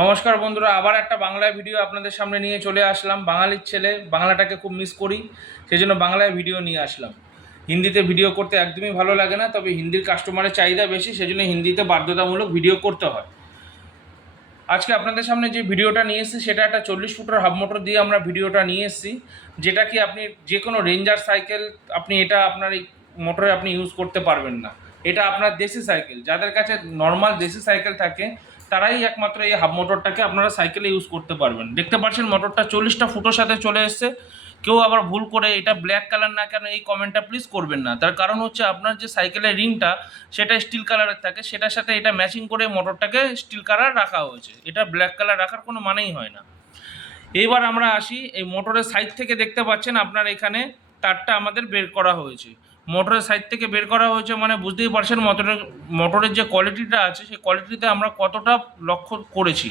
নমস্কার বন্ধুরা, আবার একটা বাংলায় ভিডিও আপনাদের সামনে নিয়ে চলে আসলাম। বাঙালির ছেলে, বাংলাটাকে খুব মিস করি, সেই জন্য বাংলায় ভিডিও নিয়ে আসলাম। হিন্দিতে ভিডিও করতে একদমই ভালো লাগে না, তবে হিন্দির কাস্টমারের চাহিদা বেশি, সেজন্য হিন্দিতে বাধ্যতামূলক ভিডিও করতে হয়। আজকে আপনাদের সামনে যে ভিডিওটা নিয়ে এসেছি সেটা একটা 40 ফুটের হাফ মোটর দিয়ে আমরা ভিডিওটা নিয়ে এসেছি, যেটা কি আপনি যে কোনো রেঞ্জার সাইকেল আপনি এটা আপনার এই মোটরে আপনি ইউজ করতে পারবেন না। এটা আপনার দেশি সাইকেল, যাদের কাছে নর্মাল দেশি সাইকেল থাকে তারাই একমাত্র এই হাফ মোটরটাকে আপনারা সাইকেলে ইউজ করতে পারবেন। দেখতে পাচ্ছেন মোটরটা 40টা ফুটোর সাথে চলে এসছে। কেউ আবার ভুল করে এটা ব্ল্যাক কালার না কেন এই কমেন্টটা প্লিজ করবেন না। তার কারণ হচ্ছে আপনার যে সাইকেলের রিংটা সেটা স্টিল কালারের থাকে, সেটার সাথে এটা ম্যাচিং করে মোটরটাকে স্টিল কালার রাখা হয়েছে। এটা ব্ল্যাক কালার রাখার কোনো মানেই হয় না। এইবার আমরা আসি, এই মোটরের সাইড থেকে দেখতে পাচ্ছেন আপনার এখানে তারটা আমাদের বের করা হয়েছে। মোটরের সাইড থেকে বের করা হয়েছে মানে বুঝতেই পারছেন মোটরের যে কোয়ালিটিটা আছে সেই কোয়ালিটিতে আমরা কতটা লক্ষ্য করেছি।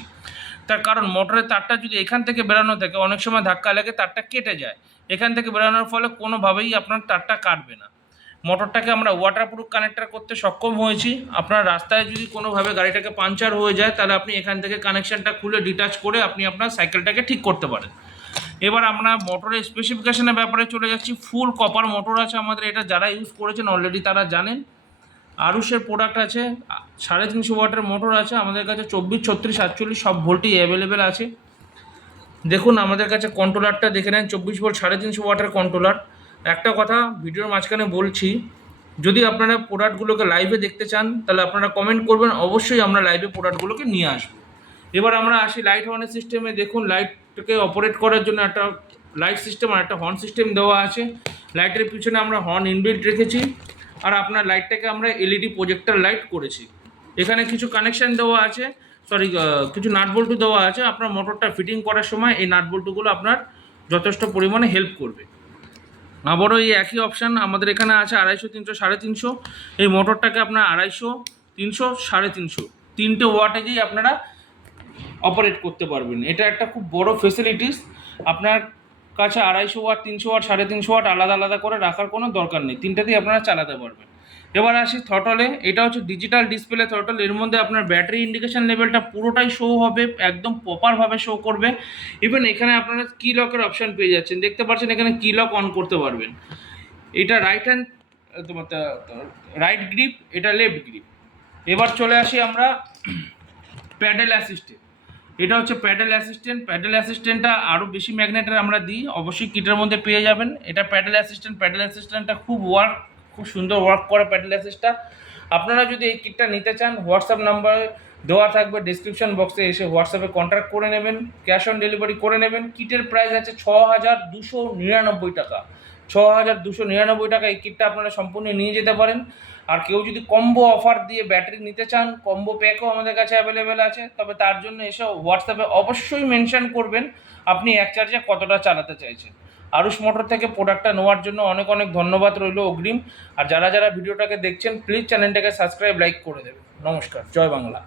তার কারণ মোটরের তারটা যদি এখান থেকে বেরানো থাকে অনেক সময় ধাক্কা লেগে তারটা কেটে যায়। এখান থেকে বেরানোর ফলে কোনোভাবেই আপনার তারটা কাটবে না। মোটরটাকে আমরা ওয়াটারপ্রুফ কানেক্টার করতে সক্ষম হয়েছি। আপনার রাস্তায় যদি কোনোভাবে গাড়িটাকে পাঞ্চার হয়ে যায় তাহলে আপনি এখান থেকে কানেকশানটা খুলে ডিটাচ করে আপনি আপনার সাইকেলটাকে ঠিক করতে পারেন। এবার আমরা মোটরের স্পেসিফিকেশনের ব্যাপারে চলে যাচ্ছি। ফুল কপার মোটর আছে আমাদের, এটা যারা ইউজ করেছেন অলরেডি তারা জানেন। আরুষের প্রোডাক্ট আছে, 350 ওয়াটের মোটর আছে আমাদের কাছে, 24, 36, 48 সব ভোল্টই অ্যাভেলেবেল আছে। দেখুন আমাদের কাছে কন্ট্রোলারটা দেখে নেন, 24 ভোল্ট 350 ওয়াটের কন্ট্রোলার। একটা কথা ভিডিওর মাঝখানে বলছি, যদি আপনারা প্রোডাক্টগুলোকে লাইভে দেখতে চান তাহলে আপনারা কমেন্ট করবেন, অবশ্যই আমরা লাইভে প্রোডাক্টগুলোকে নিয়ে আসবো। এবার আমরা আসি লাইট হর্নের সিস্টেমে। দেখুন লাইটটাকে অপারেট করার জন্য একটা লাইট সিস্টেম আর একটা হর্ন সিস্টেম দেওয়া আছে। লাইটের পিছনে আমরা হর্ন ইনবিল্ট রেখেছি, আর আপনার লাইটটাকে আমরা এলইডি প্রজেক্টর লাইট করেছি। এখানে কিছু কানেকশান দেওয়া আছে, কিছু নাট বল্টু দেওয়া আছে। আপনার মোটরটা ফিটিং করার সময় এই নাট বল্টুগুলো আপনার যথেষ্ট পরিমাণে হেল্প করবে। আবারও এই একই অপশান আমাদের এখানে আছে 250, 300, 350। এই মোটরটাকে আপনার 250, 300, 350 তিনটে ওয়াটেজেই আপনারা অপারেট করতে পারবেন। এটা একটা খুব বড় ফেসিলিটিস। আপনার কাছে 250 ওয়াট, 300 ওয়াট, 350 ওয়াট আলাদা আলাদা করে রাখার কোনো দরকার নেই, তিনটাতেই আপনারা চালাতে পারবেন। এবার আসি থ্রটলে। এটা হচ্ছে ডিজিটাল ডিসপ্লে থ্রটল। এর মধ্যে আপনার ব্যাটারি ইন্ডিকেশন লেভেলটা পুরোটাই শো হবে, একদম প্রপারভাবে শো করবে। ইভেন এখানে আপনারা কি লকের অপশান পেয়ে যাচ্ছেন, দেখতে পাচ্ছেন এখানে কি লক অন করতে পারবেন। এটা রাইট হ্যান্ড তোমার রাইট গ্রিপ, এটা লেফট গ্রিপ। এবার চলে আসি আমরা প্যাডেল অ্যাসিস্ট্যান্ট। এটা হচ্ছে প্যাডেল অ্যাসিস্ট্যান্ট। প্যাডেল অ্যাসিস্ট্যান্টটা আরও বেশি ম্যাগনেটের আমরা দিই, অবশ্যই কিটের মধ্যে পেয়ে যাবেন। এটা প্যাডেল অ্যাসিস্ট্যান্ট। প্যাডেল অ্যাসিস্ট্যান্টটা খুব সুন্দর ওয়ার্ক করে প্যাডেল অ্যাসিস্টটা। আপনারা যদি এই কিটটা নিতে চান হোয়াটসঅ্যাপ নাম্বার দেওয়া থাকবে ডিসক্রিপশন বক্সে, এসে হোয়াটসঅ্যাপে কন্ট্যাক্ট করে নেবেন, ক্যাশ অন ডেলিভারি করে নেবেন। কিটের প্রাইস আছে 6299 টাকা। 6299 টাকা এই কিটটা আপনারা সম্পূর্ণ নিয়ে যেতে পারেন। আর কেউ যদি কম্বো অফার দিয়ে ব্যাটারি নিতে চান, কম্বো প্যাকও আমাদের কাছে অ্যাভেলেবেল আছে। তবে তার জন্য এসে হোয়াটসঅ্যাপে অবশ্যই মেনশন করবেন আপনি এক চার্জে কতটা চালাতে চাইছেন। আরুষ মোটর থেকে প্রোডাক্টটা নেওয়ার জন্য অনেক অনেক ধন্যবাদ রইল অগ্রিম। আর যারা যারা ভিডিওটাকে দেখছেন প্লিজ চ্যানেলটাকে সাবস্ক্রাইব, লাইক করে দেবেন। নমস্কার, জয় বাংলা।